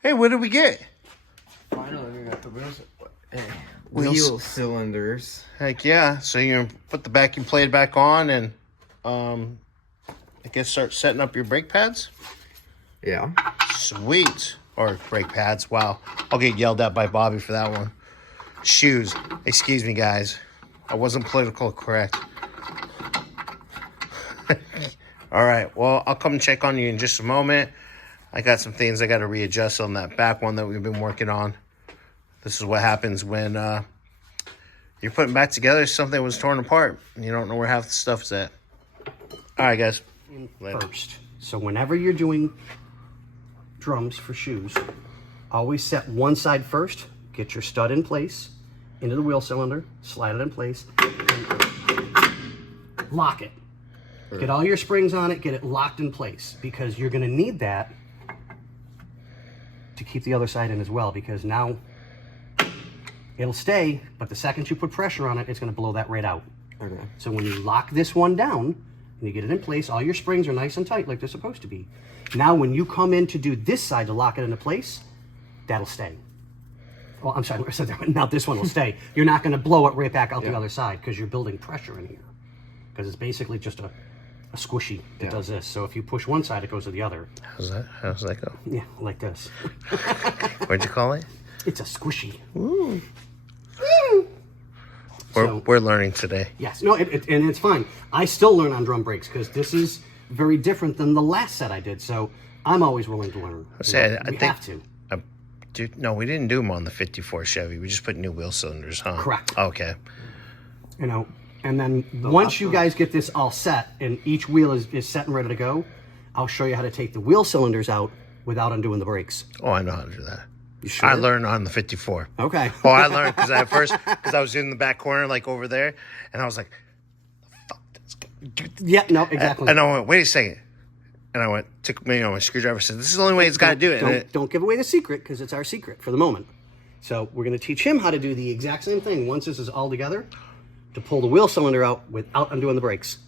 Hey, what did we get? Finally, we got the wheel cylinders. Heck yeah. So you're going to put the vacuum plate back on and I guess start setting up your brake pads? Yeah. Sweet. Or brake pads. Wow. I'll get yelled at by Bobby for that one. Shoes. Excuse me, guys. I wasn't political correct. All right. Well, I'll come check on you in just a moment. I got some things I got to readjust on that back one that we've been working on. This is what happens when you're putting back together something that was torn apart. And you don't know where half the stuff's at. All right, guys. First. So whenever you're doing drums for shoes, always set one side first. Get your stud in place into the wheel cylinder. Slide it in place. And lock it. Get all your springs on it. Get it locked in place because you're going to need that to keep the other side in as well, because now it'll stay, but the second you put pressure on it, it's going to blow that right out. Okay. So when you lock this one down and you get it in place, all your springs are nice and tight like they're supposed to be. Now when you come in to do this side to lock it into place, that'll stay. Oh, I'm sorry, I said that. Now this one will stay. You're not going to blow it right back out the other side because you're building pressure in here. Because it's basically just a squishy that does this. So if you push one side, it goes to the other. How's that go? Yeah, like this. What'd you call it? It's a squishy. Ooh. We're learning today. Yes, no, and it's fine. I still learn on drum brakes because this is very different than the last set I did. So I'm always willing to learn. I think, have to. Dude, no, we didn't do them on the 54 Chevy. We just put new wheel cylinders, huh? Correct. Okay. You know, and then once you guys get this all set and each wheel is set and ready to go, I'll show you how to take the wheel cylinders out without undoing the brakes. Oh, I know how to do that. You sure? I learned on the 54. Okay. Oh, I learned because I was in the back corner, like over there, and I was like, the fuck this guy? Yeah, no, exactly. And I went, wait a second. And I took me on my screwdriver, said, this is the only way it's got to do it. Don't give away the secret because it's our secret for the moment. So we're going to teach him how to do the exact same thing once this is all together, to pull the wheel cylinder out without undoing the brakes.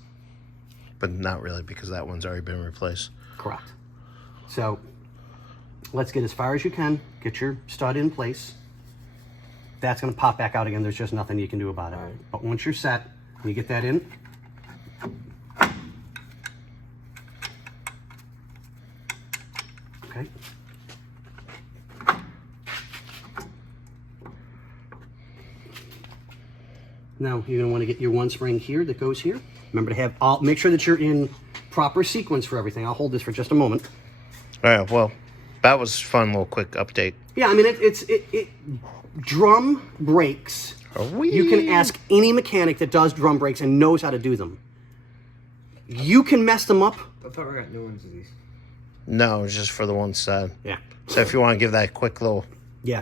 But not really, because that one's already been replaced. Correct. So let's get as far as you can. Get your stud in place. That's going to pop back out again. There's just nothing you can do about it. Right. But once you're set, you get that in. Okay. Now you're going to want to get your one spring here that goes here. Remember to have all. Make sure that you're in proper sequence for everything. I'll hold this for just a moment. All right, well, that was fun, little quick update. Yeah, I mean it drum brakes. You can ask any mechanic that does drum brakes and knows how to do them. You can mess them up. I thought we got new ones of these. No, it's just for the one side. Yeah. So if you want to give that a quick little,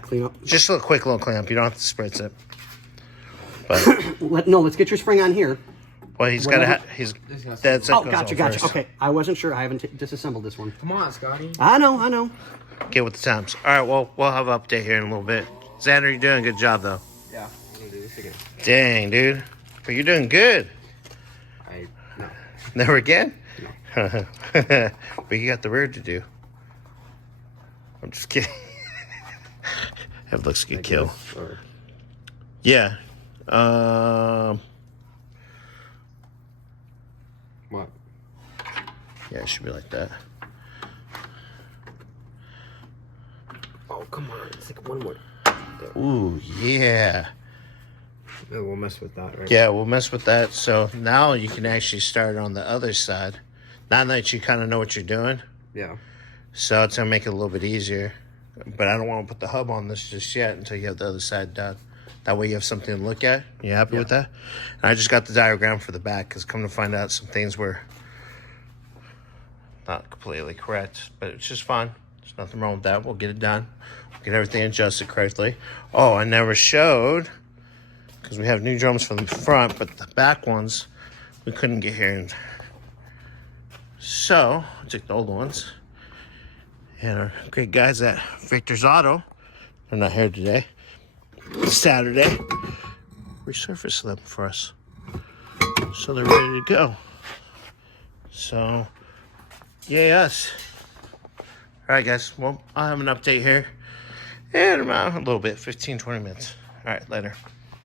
Clean up. just a quick little clamp, you don't have to spritz it. But Let's get your spring on here. well, he's got to. He's that's Oh, gotcha. Okay, I wasn't sure. I haven't disassembled this one. Come on, Scotty. I know. Get with the times. All right, well, we'll have an update here in a little bit. Xander, you're doing a good job though. Yeah, I'm gonna do this again. Dang, dude, but you're doing good. No. Never again. No. But you got the rear to do. I'm just kidding. That looks like a good kill. Or... Yeah. What? Yeah, it should be like that. Oh, come on. It's like one more. Ooh, yeah. No, we'll mess with that, right? Yeah, we'll mess with that. So now you can actually start on the other side. Now that you kind of know what you're doing. Yeah. So it's going to make it a little bit easier. But I don't want to put the hub on this just yet until you have the other side done. That way you have something to look at. You happy with that? And I just got the diagram for the back because come to find out some things were not completely correct. But it's just fine. There's nothing wrong with that. We'll get it done. We'll get everything adjusted correctly. Oh, I never showed, because we have new drums from the front, but the back ones we couldn't get here. So I took the old ones. And our great guys at Victor's Auto, they're not here today. Saturday, resurface them for us. So they're ready to go. So, yay us. All right, guys. Well, I'll have an update here in about a little bit, 15, 20 minutes. All right, later.